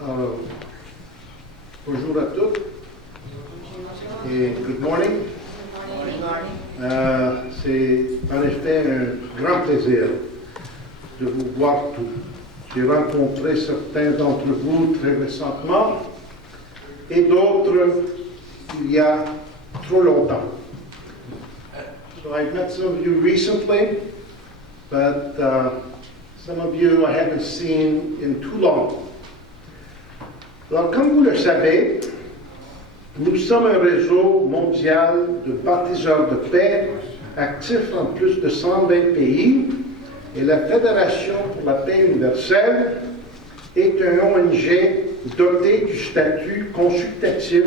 Uh, Bonjour à tous et good morning. C'est en effet un grand plaisir de vous voir tous. J'ai rencontré certains d'entre vous très récemment et d'autres il y a trop longtemps. So I've met some of you recently, but some of you I haven't seen in too long. Alors, comme vous le savez, nous sommes un réseau mondial de bâtisseurs de paix, actif en plus de 120 pays, et la Fédération pour la paix universelle est un ONG doté du statut consultatif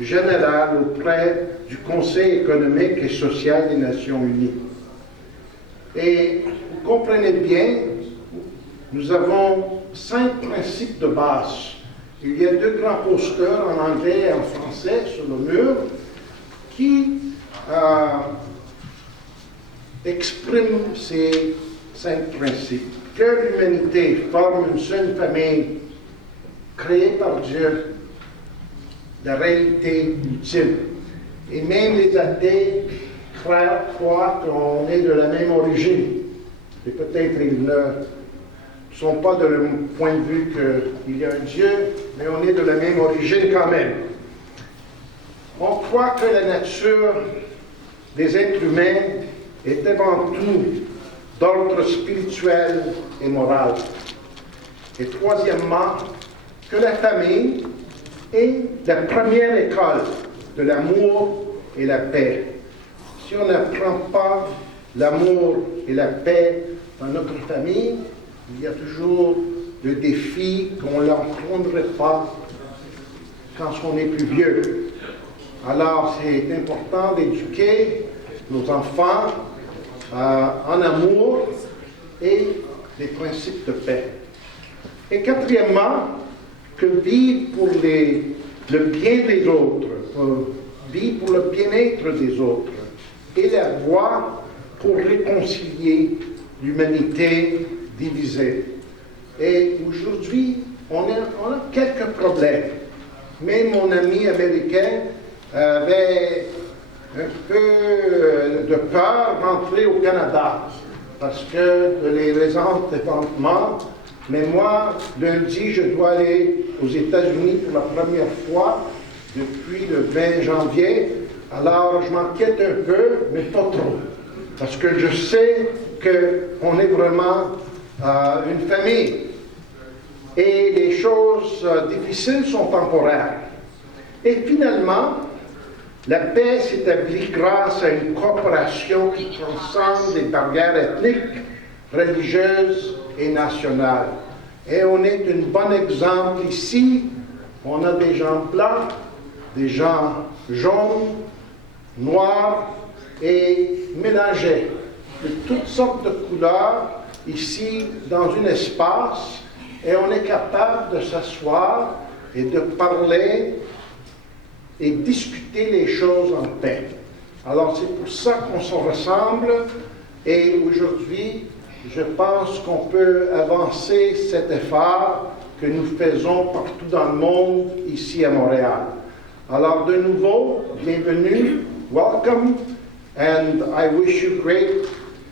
général auprès du Conseil économique et social des Nations unies. Et vous comprenez bien, nous avons 5 principes de base. Il y a 2 grands posters en anglais et en français sur le mur qui expriment ces 5 principes. Que l'humanité forme une seule famille créée par Dieu, la réalité ultime. Et même les athées croient qu'on est de la même origine. Et peut-être ils ne sont pas de le point de vue qu'il y a un Dieu, mais on est de la même origine quand même. On croit que la nature des êtres humains est avant tout d'ordre spirituel et moral. Et troisièmement, que la famille est la première école de l'amour et la paix. Si on n'apprend pas l'amour et la paix dans notre famille, il y a toujours le défi qu'on ne l'apprendrait pas quand on est plus vieux. Alors, c'est important d'éduquer nos enfants en amour et les principes de paix. Et quatrièmement, que vivre pour le bien des autres, vivre pour le bien-être des autres, et la voie pour réconcilier l'humanité divisée. Et aujourd'hui, on a quelques problèmes. Même mon ami américain avait un peu de peur d'entrer au Canada parce que de les raisons d'événements. Mais moi, lundi, je dois aller aux États-Unis pour la première fois depuis le 20 janvier. Alors, je m'inquiète un peu, mais pas trop. Parce que je sais qu'on est vraiment une famille. Et les choses difficiles sont temporaires. Et finalement, la paix s'établit grâce à une coopération qui transcende les barrières ethniques, religieuses et nationales. Et on est un bon exemple ici. On a des gens blancs, des gens jaunes, noirs et mélangés de toutes sortes de couleurs ici dans un espace, et on est capable de s'asseoir et de parler et discuter les choses en paix. Alors c'est pour ça qu'on se ressemble, et aujourd'hui, je pense qu'on peut avancer cet effort que nous faisons partout dans le monde, ici à Montréal. Alors de nouveau, bienvenue, welcome, and I wish you great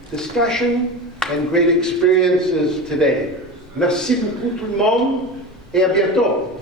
discussion and great experiences today. Merci beaucoup tout le monde et à bientôt.